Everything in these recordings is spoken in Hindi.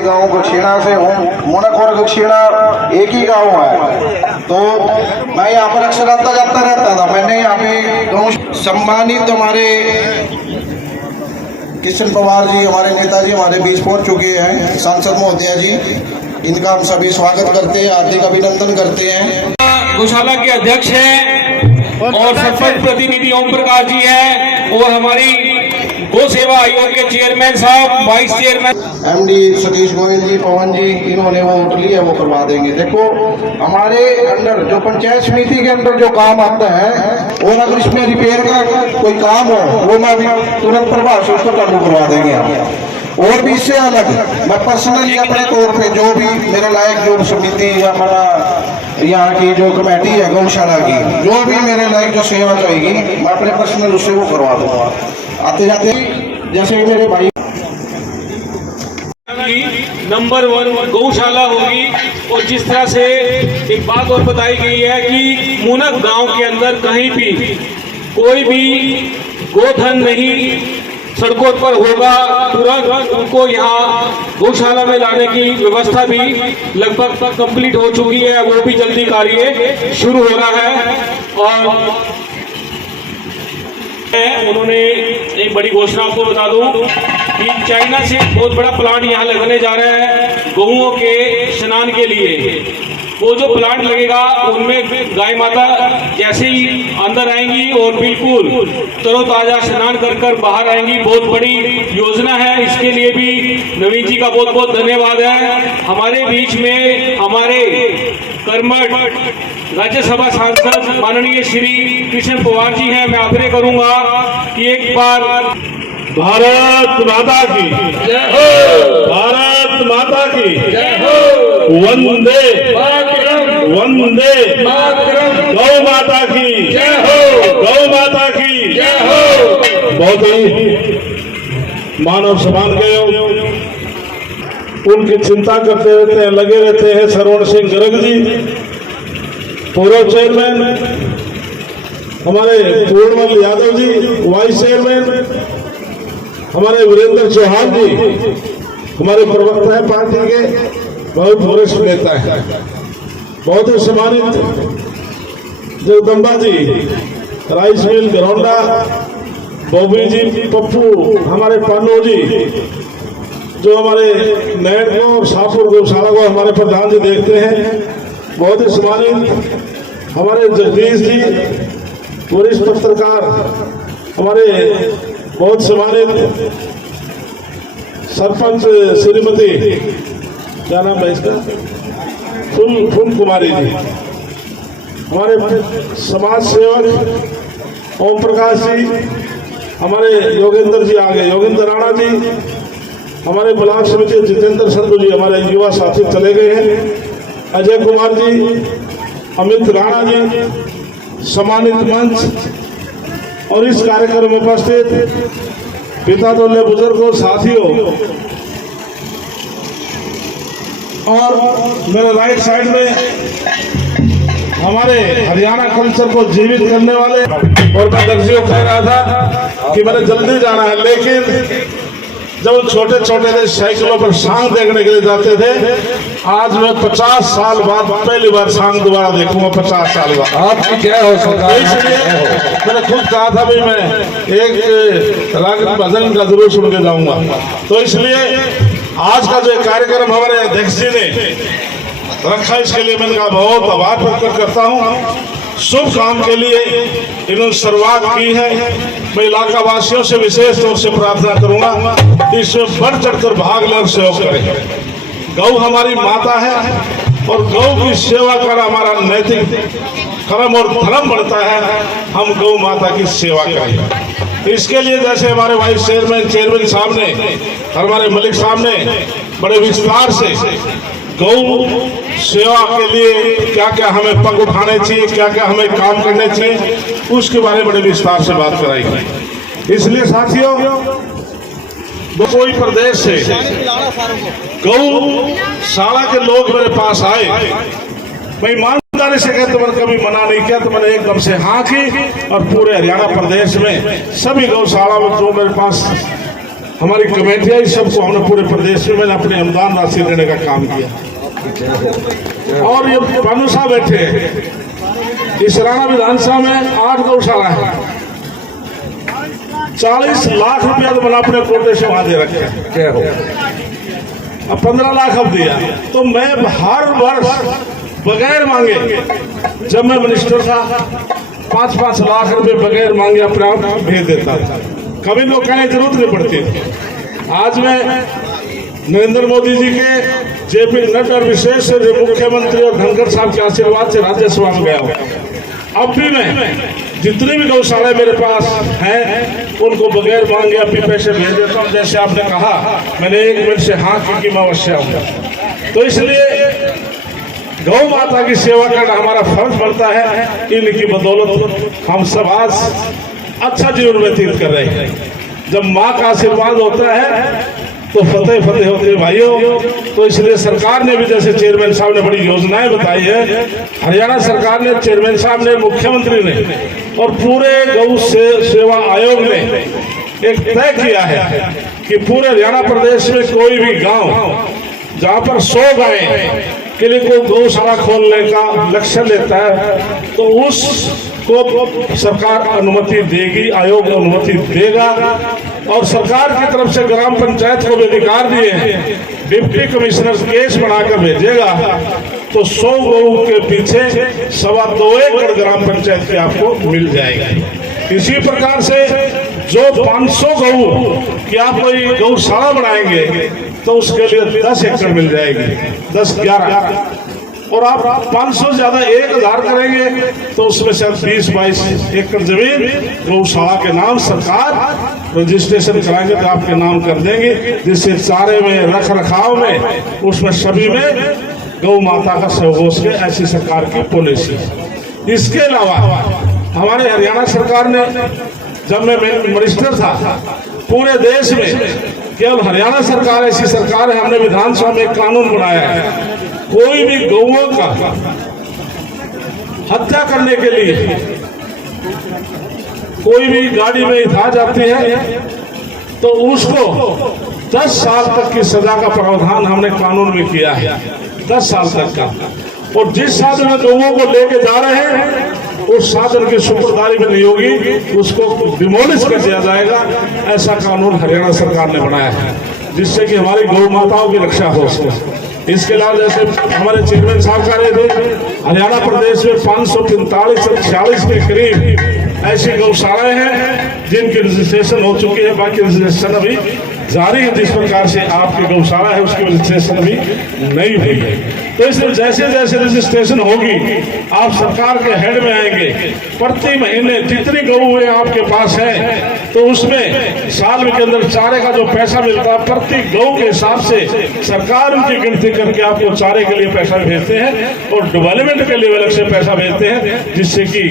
हमारे गांव गक्षीणा से हूँ। मुनक और गक्षीणा एक ही गांव है, तो मैं यहाँ पर अक्सर आता जाता रहता था। मैंने यहाँ पे गाँव सम्मानित हमारे किशन पवार जी, हमारे नेताजी हमारे बीच पहुँच चुके हैं, सांसद महोदया जी, इनका हम सभी स्वागत करते हैं, हार्दिक अभिनंदन करते हैं। गौशाला के अध्यक्ष हैं और सरपंच प्रतिनिधि ओम प्रकाश जी हैं और हमारी गौ सेवा आयोग के चेयरमैन साहब, vice chairman MD Satish Goyal ji, Pawan ji, इन्होंने वो उठ लिया, वो करवा देंगे। देखो हमारे अंडर जो पंचायत समिति के अंदर जो काम आता है, और अगर इसमें रिपेयर का कोई काम हो वो मैं तुरंत प्रभाव से उसको चालू करवा देंगे हम। और भी इससे अलग मैं पर्सनली अपने तौर पे जो भी मेरे लायक जो समिति या हमारा यहाँ की जो कमेटी है गौशाला की, जो भी मेरे लायक जो सेवा चाहेगी मैं अपने पर्सनल उससे वो करवा दूंगा। आते जाते जैसे मेरे भाई नंबर 1 गौशाला होगी। और जिस तरह से एक बात और बताई गई है कि मुनक गांव के अंदर कहीं भी कोई भी गोधन नहीं सड़कों पर होगा, तुरंत उनको यहाँ गौशाला में लाने की व्यवस्था भी लगभग कंप्लीट हो चुकी है, वो भी जल्दी कार्य शुरू हो रहा है। और उन्होंने एक बड़ी घोषणा आपको बता दूं कि चाइना से बहुत बड़ा प्लांट यहाँ लगने जा रहा है गौओं के स्नान के लिए। वो जो प्लांट लगेगा उनमें गाय माता जैसे ही अंदर आएंगी और बिल्कुल तरोताजा स्नान कर कर बाहर आएंगी। बहुत बड़ी योजना है, इसके लिए भी नवीन जी का बहुत बहुत धन्यवाद है। हमारे बीच में हमारे कर्मठ राज्यसभा सांसद माननीय श्री कृष्ण पवार जी हैं। मैं आग्रह करूंगा कि एक बार भारत माता की जय हो, भारत माता की जय हो, वंदे वंदे गौ माता की जय हो, गौ माता की जय हो। बहुत ही मानव सम्मान के उनकी चिंता करते रहते हैं, लगे रहते हैं सरवण सिंह गर्ग जी, पूर्व चेयरमैन, हमारे पूर्णमल यादव जी वाइस चेयरमैन, हमारे वीरेंद्र चौहान जी हमारे प्रवक्ता है पार्टी के, बहुत वरिष्ठ नेता है, बहुत ही सम्मानित जगदम्बा जी, राइस मिल गरौंडा, बॉबी जी, पप्पू, हमारे पानो जी जो हमारे नैन को और शाहपुर गौशाला को हमारे प्रधान जी देखते हैं, बहुत ही सम्मानित हमारे जगदीश जी वरिष्ठ पत्रकार, हमारे बहुत सम्मानित सरपंच श्रीमती क्या नाम है इसका, फूल कुमारी जी, हमारे समाज सेवक ओम प्रकाश जी, हमारे योगेंद्र जी आगे, योगेंद्र राणा जी, हमारे ब्लॉक समिति जितेंद्र संधू जी, हमारे युवा साथी चले गए हैं, अजय कुमार जी, अमित राणा जी, सम्मानित मंच और इस कार्यक्रम में उपस्थित पिता तुल्य बुजुर्गों, साथियों, और मेरे राइट साइड में हमारे हरियाणा कल्चर को जीवित करने वाले, और मैं दर्शियों कह रहा था कि मैंने जल्दी जाना है, लेकिन जब छोटे छोटे थे साइकिलों पर सांग देखने के लिए जाते थे, आज मैं 50 साल बाद पहली बार सांग दोबारा देखूंगा, 50 साल बाद। आपकी जय हो सरकार। इसलिए मैंने खुद कहा था भाई मैं एक राग भजन का जरूर सुन के जाऊंगा। तो इसलिए आज का जो कार्यक्रम हमारे अध्यक्ष जी ने रखा, इसके लिए मैंने कहा बहुत आभार प्रकट करता हूँ। शुभ काम के लिए इन्होंने शुरुआत की है, मैं इलाका वासियों से विशेष तौर से प्रार्थना करूंगा इसमें बढ़ चढ़कर भाग ले और सहयोग करें। गौ हमारी माता है और गौ की सेवा करना हमारा नैतिक कर्म और धर्म बनता है, हम गौ माता की सेवा करें। इसके लिए जैसे हमारे वाइस चेयरमैन साहब ने, हमारे मलिक साहब ने बड़े विस्तार से गौ सेवा के लिए क्या क्या हमें पग उठाने चाहिए, क्या क्या हमें काम करने चाहिए, उसके बारे में बड़े विस्तार से बात कराई। इसलिए साथियों, कोई प्रदेश से गौशाला के लोग मेरे पास आए, मैं ईमानदारी से कहते मैंने कभी मना नहीं किया, तो मैंने एकदम से हाँ की, और पूरे हरियाणा प्रदेश में सभी गौशाला में जो मेरे पास हमारी कमेटियां इस सबको हमने पूरे प्रदेश में मैंने अपने अनुदान राशि देने का काम किया। और ये पानू साहब बैठे हैं, इस राणा विधानसभा में 8 गौशाला है, 40 लाख रुपया तो मैंने अपने कोटे से वहां दे रखे हैं, अब 15 लाख अब दिया। तो मैं हर वर्ष बगैर मांगे, जब मैं मिनिस्टर था 5-5 लाख रुपए बगैर मांगे अपने आप भेज देता था, कभी लोग कहने की जरूरत नहीं पड़ती थी। आज मैं नरेंद्र मोदी जी के, जेपी नड्डा और विशेष से मुख्यमंत्री और धनखड़ साहब के आशीर्वाद से राज्यसभा में गया हूँ। अब भी मैं जितनी भी गौशाला मेरे पास हैं उनको बगैर मांगे अपने पैसे भेज देता हूँ। जैसे आपने कहा, मैंने 1 मिनट से हाँ की मैं अवश्य आऊँगा। तो इसलिए गौ माता की सेवा करना हमारा फर्ज बनता है। इनकी बदौलत हम सब आज अच्छा जीवन व्यतीत कर रहे हैं। जब माँ का आशीर्वाद होता है तो फतेह फतेह होते हैं भाइयों। तो इसलिए सरकार ने भी, जैसे चेयरमैन साहब ने बड़ी योजनाएं बताई है, हरियाणा सरकार ने, चेयरमैन साहब ने, मुख्यमंत्री ने और पूरे गौ सेवा आयोग ने एक तय किया है कि पूरे हरियाणा प्रदेश में कोई भी गांव जहां पर 100 गायें के लिए कोई गौशाला खोलने का लक्ष्य लेता है तो उसको सरकार अनुमति देगी, आयोग अनुमति देगा। और सरकार की तरफ से ग्राम पंचायत को भी अधिकार दिए हैं, डिप्टी कमिश्नर केस बनाकर भेजेगा तो 100 गौ के पीछे 2.25 एकड़ ग्राम पंचायत की आपको मिल जाएगी। इसी प्रकार से जो 500 गौ की आप कोई गौशाला बनाएंगे तो उसके लिए 10 एकड़ मिल जाएगी, 10-11। और आप 500 ज्यादा 1000 करेंगे तो उसमें से 20-22 एकड़ जमीन गौशाला के नाम सरकार रजिस्ट्रेशन कराएंगे तो आपके नाम कर देंगे, जिससे चारे में, रख रखाव में, उसमें सभी में गौ माता का सहयोग के, ऐसी सरकार की पॉलिसी। इसके अलावा हमारे हरियाणा सरकार ने, जब मैं मिनिस्टर था, पूरे देश में केवल हरियाणा सरकार ऐसी सरकार है, हमने विधानसभा में एक कानून बनाया है, कोई भी गौओं का हत्या करने के लिए कोई भी गाड़ी में इठा जाती है तो उसको 10 साल तक की सजा का प्रावधान हमने कानून में किया है, 10 साल तक का। और जिस साधन में गौओं को लेके जा रहे हैं उस साधन की सुपुर्दारी में नहीं होगी, उसको डिमोलिश कर दिया जाएगा। ऐसा कानून हरियाणा सरकार ने बनाया है जिससे कि हमारी गौ माताओं की रक्षा हो सके। इसके अलावा जैसे हमारे चेयरमैन साहब कह रहे थे, हरियाणा प्रदेश में 545 से 46 के करीब ऐसी गौशालाएं हैं जिनकी रजिस्ट्रेशन हो चुकी है, बाकी रजिस्ट्रेशन अभी जारी है। जिस प्रकार से आपकी गौशाला है उसकी रजिस्ट्रेशन अभी नहीं हुई है। तो इसलिए जैसे जैसे रजिस्ट्रेशन होगी आप सरकार के हेड में आएंगे, प्रति महीने जितनी गऊ आपके पास है तो उसमें साल के अंदर चारे का जो पैसा मिलता है प्रति गऊ के हिसाब से सरकार उनकी गिनती करके आपको चारे के लिए पैसा भेजते हैं और डेवलपमेंट के लिए अलग से पैसा भेजते हैं, जिससे कि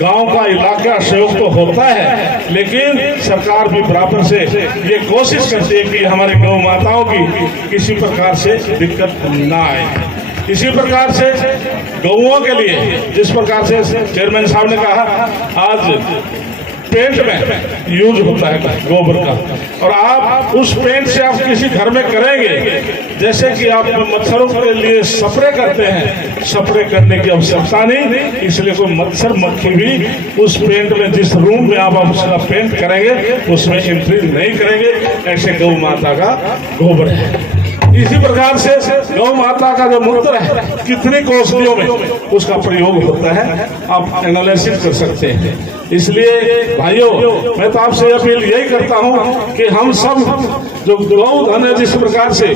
गांव का इलाका सहयोग तो होता है लेकिन सरकार भी बराबर से ये कोशिश करती है कि हमारे गौ माताओं की किसी प्रकार से दिक्कत ना आए। इसी प्रकार से गौओं के लिए जिस प्रकार से चेयरमैन साहब ने कहा, आज पेंट में यूज होता है गोबर का, और आप उस पेंट से आप किसी घर में करेंगे, जैसे कि आप मच्छरों के लिए स्प्रे करते हैं, स्प्रे करने की आवश्यकता नहीं। इसलिए कोई मच्छर मक्खी भी उस पेंट में, जिस रूम में आप उसका पेंट करेंगे उसमें एंट्री नहीं करेंगे। ऐसे गौ माता का गोबर है। इसी प्रकार से गौ माता का जो मूत्र है कितनी औषधियों में उसका प्रयोग होता है, आप एनालिसिस कर सकते हैं। इसलिए भाइयों मैं तो आपसे अपील यही करता हूं कि हम सब जो गौ धन है जिस प्रकार से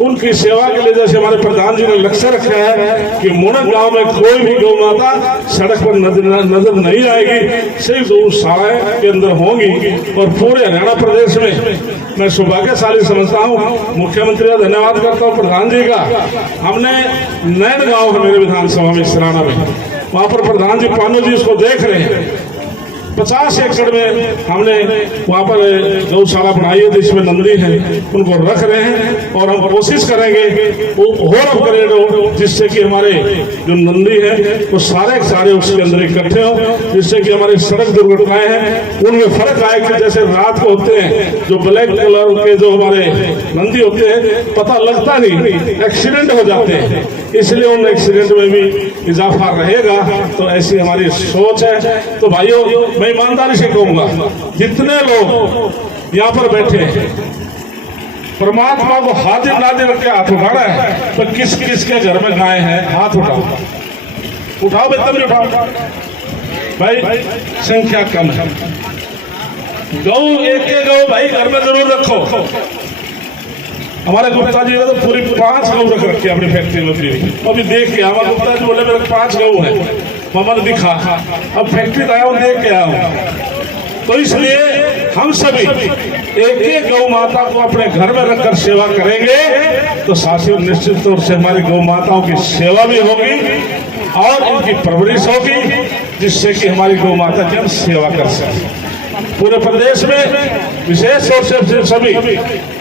उनकी सेवा के लिए, जैसे हमारे प्रधान जी ने लक्ष्य रखा है कि मुणक गांव में कोई भी गौ माता सड़क पर नजर नहीं आएगी, सिर्फ गौशालाएं के अंदर होंगी। और पूरे हरियाणा प्रदेश में मैं सौभाग्यशाली समझता हूँ, मुख्यमंत्री का धन्यवाद करता हूँ, प्रधान जी का। हमने नैन गांव है मेरे विधानसभा में, सराना में, वहां पर प्रधान जी पानो जी उसको देख रहे हैं। 50 एकड़ में हमने वहाँ पर गौशाला बनाई है, जिसमें नंदी हैं उनको रख रहे हैं और हम कोशिश करेंगे वो और अपग्रेड हो, जिससे कि हमारे जो नंदी हैं वो सारे उसके अंदर इकट्ठे हो, जिससे कि हमारी सड़क दुर्घटनाएं हैं उनमें फर्क आए कि जैसे रात को होते हैं जो ब्लैक कलर के जो हमारे नंदी होते हैं पता लगता नहीं, एक्सीडेंट हो जाते हैं, इसलिए उन एक्सीडेंट में भी इजाफा रहेगा। तो ऐसी हमारी सोच है। तो भाइयों मैं ईमानदारी से कहूंगा, जितने लोग यहाँ पर बैठे हैं परमात्मा को हाजिर नाजिर रख के हाथ उठाना है, तो किस किस के घर में गाय है हाथ उठाओ बेतम उठाओ भाई, संख्या कम है। गौ एक गौ भाई घर में जरूर रखो। हमारे गुप्ता जी ने तो पूरी 5 गौ रख रखी है अपनी फैक्ट्री में फ्री। अभी देख के हमारे गुप्ता जी बोले मेरे 5 गौ है, मामा ने दिखा, अब फैक्ट्री आया हूँ देख के आया हूँ। तो इसलिए हम सभी एक गौ माता को अपने घर में रखकर सेवा करेंगे तो साथियों निश्चित तौर से हमारी गौ माताओं की सेवा भी होगी और इनकी परवरिश होगी, जिससे कि हमारी गौ माता की हम सेवा कर सकें। पूरे प्रदेश में विशेष तौर से सभी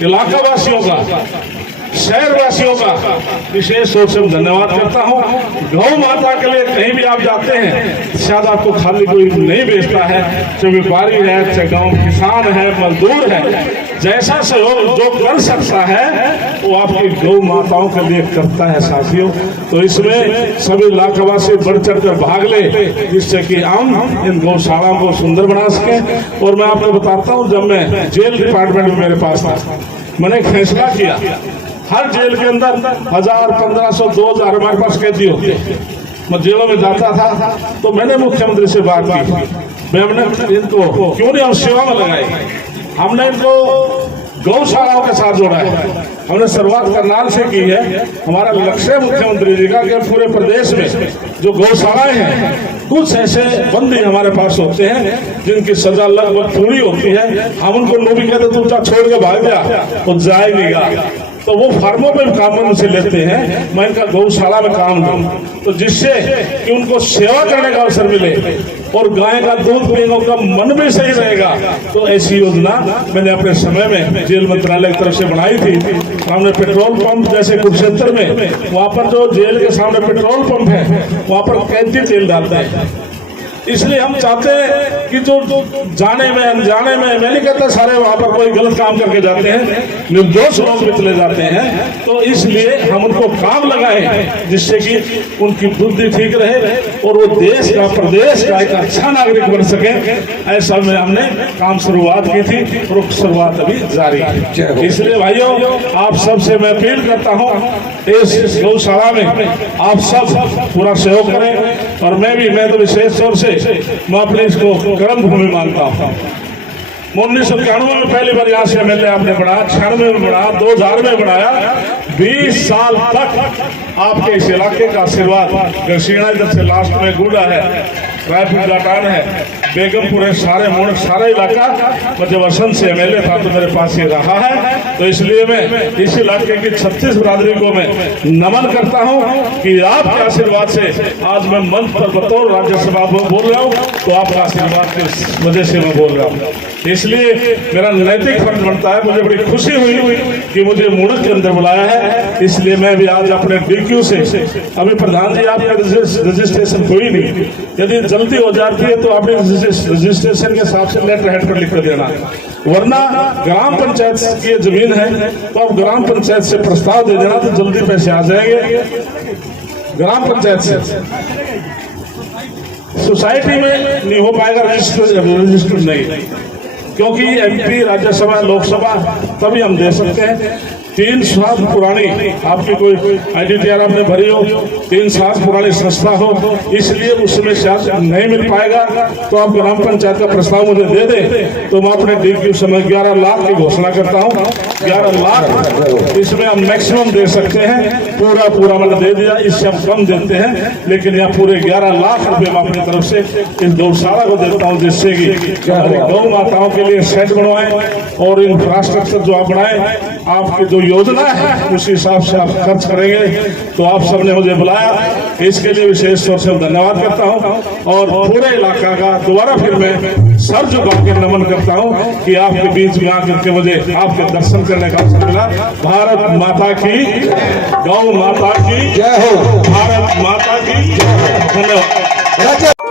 इलाका वासियों का, शहर वासियों का विशेष तौर से धन्यवाद करता हूँ। गौ माता के लिए कहीं भी आप जाते हैं शायद आपको खाली कोई नहीं बेचता है, चाहे व्यापारी है, चाहे गांव किसान है, मजदूर है, जैसा सहयोग जो कर सकता है वो आपकी गौ माताओं के लिए करता है साथियों। तो इसमें सभी इलाकावासी बढ़ चढ़ कर भाग ले, जिससे कि हम इन गौशालाओं को सुंदर बना सकें। और मैं आपको बताता हूँ, जब मैं जेल डिपार्टमेंट में मेरे पास था, मैंने एक फैसला किया, हर जेल के अंदर 1000, 1500, 2000 हमारे पास कैदी होते हैं। मैं जेलों में जाता था तो मैंने मुख्यमंत्री से बात की, हमने इनको क्यों नहीं हम सेवा में लगाए, हमने इनको गौशालाओं के साथ जोड़ा है। हमने शुरुआत करनाल से की है। हमारा लक्ष्य मुख्यमंत्री जी का कि पूरे प्रदेश में जो गौशालाएं हैं, कुछ ऐसे बंदी हमारे पास होते हैं जिनकी सजा लगभग पूरी होती है, हम उनको नो भी कहते तू छोड़ के भाग जा, वो जाएगा, तो वो फार्मों में काम उनसे लेते हैं, मैं इनका गौशाला में काम करूं, तो जिससे कि उनको सेवा करने का अवसर मिले और गाय का दूध पीने का मन भी सही रहेगा। तो ऐसी योजना मैंने अपने समय में जेल मंत्रालय की तरफ से बनाई थी। हमने पेट्रोल पंप जैसे कुरुक्षेत्र में, वहाँ पर जो जेल के सामने पेट्रोल पंप है वहाँ पर कैदी तेल डालते हैं। इसलिए हम चाहते हैं कि जो जाने में अनजाने में, मैं नहीं कहता सारे वहाँ पर कोई गलत काम करके जाते हैं, निर्दोष लोग भी चले जाते हैं, तो इसलिए हम उनको काम लगाएं जिससे कि उनकी बुद्धि ठीक रहे और वो देश का, प्रदेश का एक अच्छा नागरिक बन सके। ऐसा में हमने काम शुरुआत की थी और शुरुआत अभी जारी है। इसलिए भाइयों आप सबसे मैं अपील करता हूँ, इस गौशाला में आप सब पूरा सहयोग करें और मैं तो विशेष तौर से मैं अपने इसको कर्म भूमि मानता हूँ। 1991 में पहली बार यहाँ से एमएलए आपने बढ़ाया, 96 में बढ़ाया, 2000 में बढ़ाया, 20 साल तक आपके इस इलाके का आशीर्वाद, गसीना इधर से लास्ट में गुड़ा है, रायपुर घाटान है, बेगमपुर है, सारे मोड़ सारा इलाका, मैं जब वसंत से एमएलए था तो मेरे पास ये रहा है। तो इसलिए मैं इस इलाके की 36 बिरादरी को मैं नमन करता हूं कि आपके आशीर्वाद से आज मैं मंच पर बतौर राज्यसभा बोल रहा हूं, तो आपका आशीर्वाद की वजह से मैं बोल रहा हूं। इसलिए मेरा नैतिक फर्ज बनता है, मुझे बड़ी खुशी हुई कि मुझे मुड़क के अंदर बुलाया है। इसलिए मैं भी आज अपने डीक्यू से, अभी प्रधान जी आपका रजिस्ट्रेशन हुई नहीं, यदि जल्दी हो जाती है तो आपने रजिस्ट्रेशन के हिसाब से लेटर हेड पर लिख कर देना, वरना ग्राम पंचायत की जमीन है तो आप ग्राम पंचायत से प्रस्ताव दे देना तो जल्दी पैसे आ जाएंगे। ग्राम पंचायत से सोसाइटी में नहीं हो पाएगा रजिस्टर नहीं, क्योंकि एमपी, राज्यसभा, लोकसभा तभी हम दे सकते हैं। 3 साल पुरानी आपकी कोई IDTR आपने भरी हो, 3 साल पुरानी संस्था हो, इसलिए उसमें शायद नहीं मिल पाएगा। तो आप ग्राम पंचायत का प्रस्ताव मुझे दे दें तो मैं अपने DQ समय 11 लाख की घोषणा करता हूँ। 11 लाख इसमें हम मैक्सिमम दे सकते हैं। पूरा मतलब दे दिया, इससे हम कम देते हैं, लेकिन यहाँ पूरे 11 लाख रुपए मैं अपनी तरफ से इस गौशाला को देता हूँ, जिससे कि हमारी गौ माताओं के लिए सेट बनवाएं और इंफ्रास्ट्रक्चर जो आप बनाए, आपकी जो योजना है उस हिसाब से आप खर्च करेंगे। तो आप सबने मुझे बुलाया, इसके लिए विशेष तौर से धन्यवाद करता हूँ और पूरे इलाका का दोबारा फिर मैं सर झुका के नमन करता हूँ कि आपके बीच में आकर के मुझे आपके दर्शन करने का अवसर मिला। भारत माता की, गौ माता की जय हो। भारत माता की धन्यवाद।